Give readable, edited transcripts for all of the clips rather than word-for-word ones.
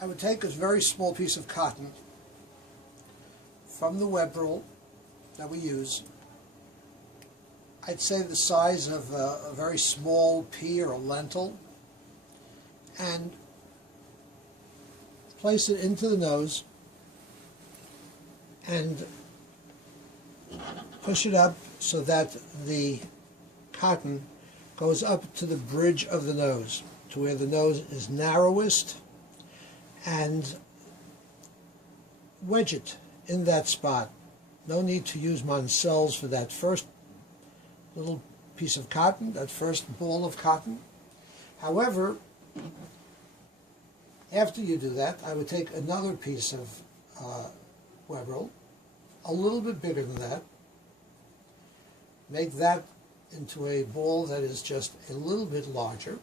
I would take a very small piece of cotton from the web roll that we use. I'd say the size of a very small pea or a lentil, and place it into the nose and push it up so that the cotton goes up to the bridge of the nose, to where the nose is narrowest, and wedge it in that spot. No need to use Moncels for that first little piece of cotton, that first ball of cotton. However, after you do that, I would take another piece of web roll, a little bit bigger than that, make that into a ball that is just a little bit larger,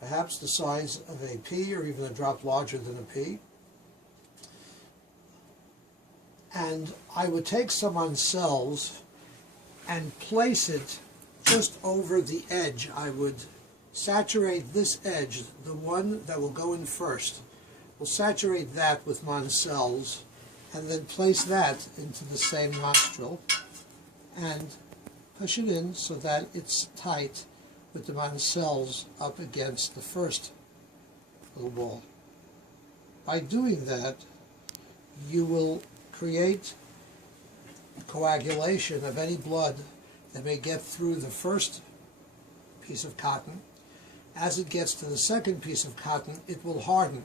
perhaps the size of a pea or even a drop larger than a pea. And I would take some Moncels and place it just over the edge. I would saturate this edge, the one that will go in first. We'll saturate that with Moncels and then place that into the same nostril and push it in so that it's tight with the Moncels up against the first little ball. By doing that, you will create coagulation of any blood that may get through the first piece of cotton. As it gets to the second piece of cotton, it will harden,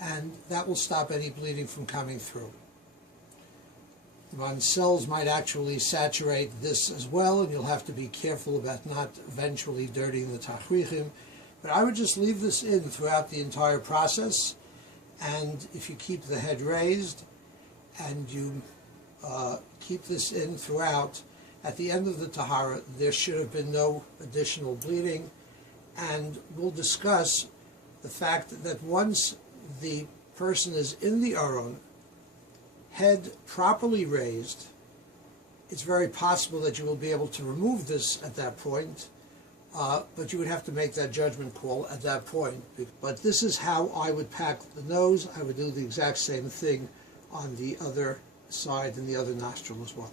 and that will stop any bleeding from coming through. The Moncels might actually saturate this as well, and you'll have to be careful about not eventually dirtying the tachrichim. But I would just leave this in throughout the entire process, and if you keep the head raised and you keep this in throughout, at the end of the tahara there should have been no additional bleeding. And we'll discuss the fact that once the person is in the aron, head properly raised, it's very possible that you will be able to remove this at that point, but you would have to make that judgment call at that point. But this is how I would pack the nose. I would do the exact same thing on the other side and the other nostril as well.